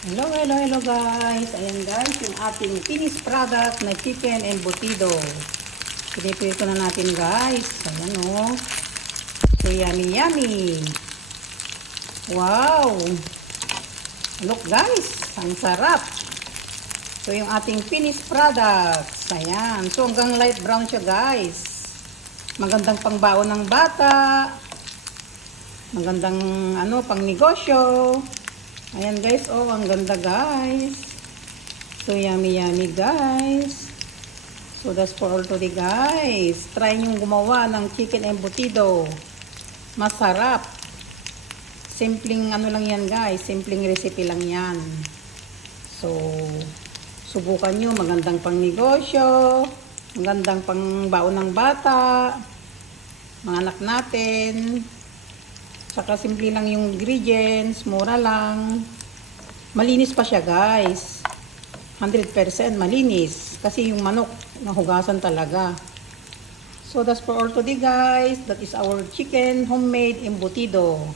Hello, hello, hello guys. Ayan guys, yung ating finished product na chicken embutido. Pinipirito na natin guys. Ayan o. So yummy, yummy. Wow. Look guys, ang sarap. So yung ating finished products. Ayan. So hanggang light brown siya guys. Magandang pangbaon ng bata. Magandang pang negosyo. Ayan guys, oh, ang ganda guys. So yummy yummy guys. So that's for all today guys. Try nyo gumawa ng chicken embutido. Masarap. Simpleng lang yan guys. Simpleng recipe lang yan. So subukan nyo. Magandang pang negosyo. Magandang pang baon ng bata. Mga anak natin. Saka simple lang yung ingredients, mura lang. Malinis pa siya guys. 100% malinis. Kasi yung manok, nahugasan talaga. So that's for all today guys. That is our chicken homemade embutido.